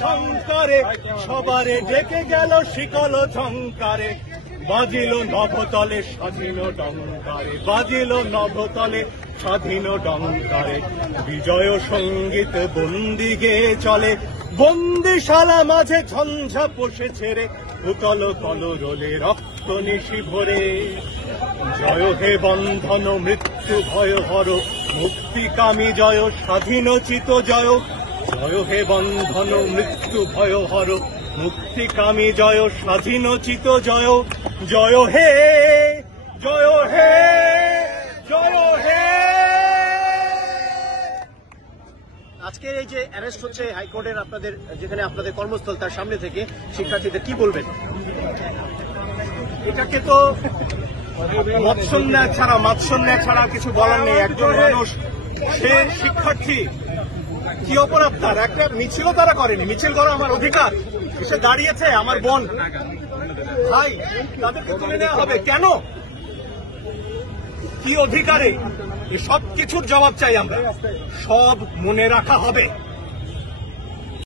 শঙ্কারে, সবারে ডেকে গেল শিকল ঝঙ্কারে। বাজিল নভতলে স্বাধীন ডঙ্কারে, বাজিল নভতলে স্বাধীন ডঙ্কারে। বিজয় সঙ্গীত বন্দি গেয়ে চলে, বন্দিশালা মাঝে ঝঞ্ঝা পোষে ছেড়ে, উতল কলরোলে রক্ত নিশি ভরে। জয় হে বন্ধন মৃত্যু ভয় হর, মুক্তিকামী জয় স্বাধীনচিত জয়। জয় হে বন্ধন মৃত্যু ভয় হর, মুক্তিকামী জয় স্বাধীনচিত জয়। জয় হে, জয় হে, জয় হে। আজকের এই যে অ্যারেস্ট হচ্ছে হাইকোর্টের আপনাদের যেখানে আপনাদের কর্মস্থল তার সামনে থেকে, শিক্ষার্থীদের কি বলবেন? এটাকে তো মাৎসন্যা ছাড়া কিছু বলার নেই। একজন মানুষ, সে শিক্ষার্থী, কি অপরাধ তার? একটা মিছিলও তারা করেনি, মিছিল করা আমার অধিকার। এসে দাঁড়িয়েছে আমার বোন ভাই, তাদেরকে তুলে নেওয়া হবে কেন? কি অধিকারে? সব কিছুর জবাব চাই আমরা, সব মনে রাখা হবে।